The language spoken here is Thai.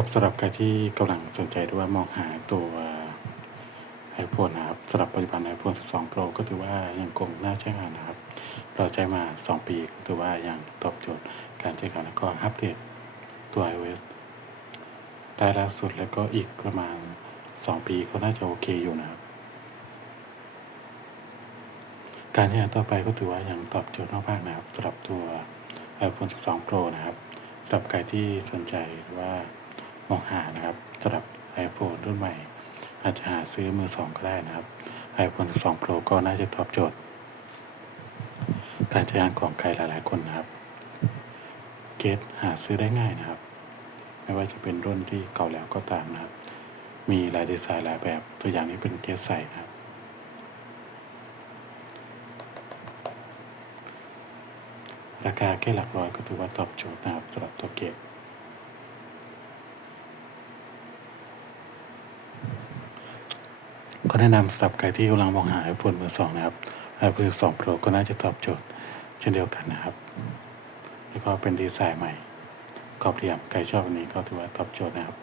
ับสำหรับใครที่กำลังสนใจหรือว่ามองหาตัว iPhone นะครับสำหรับปัจจุบัน iPhone 12 Pro ก็ถือว่ายังคงน่าใช้งานนะครับ เราใช้มา 2 ปีก็ถือว่ายังตอบโจทย์การใช้งานแล้วก็อัปเดตตัว iOS ได้ล่าสุดแล้วก็อีกประมาณ 2 ปีก็น่าจะโอเคอยู่นะครับ การใช้งานต่อไปก็ถือว่ายังตอบโจทย์มากๆนะครับสำหรับตัว iPhone 12 Pro นะครับสำหรับใครที่สนใจหรือว่า มองหานะครับสำหรับ iPhone รุ่นใหม่ อาจจะหาซื้อมือสองก็ได้นะครับ iPhone 12 Pro ก็น่าจะตอบโจทย์ การใช้งานของใครหลาย ๆ คนนะครับเกตหาซื้อได้ง่ายนะครับ ไม่ว่าจะเป็นรุ่นที่เก่าแล้วก็ตามนะครับ มีหลายดีไซน์หลายแบบตัวอย่างนี้เป็นเกสใส่นะครับราคาแค่หลักร้อยก็ถือว่าตอบโจทย์นะครับสำหรับตัวเกต ก็แนะนำสำหรับใครที่กำลังมองหา iPhone มือสองนะครับ iPhone 12 Pro ก็น่าจะตอบโจทย์เช่นเดียวกันนะครับ แล้วก็เป็นดีไซน์ใหม่กรอบเหลี่ยมใครชอบอันนี้ก็ถือว่าตอบโจทย์นะครับ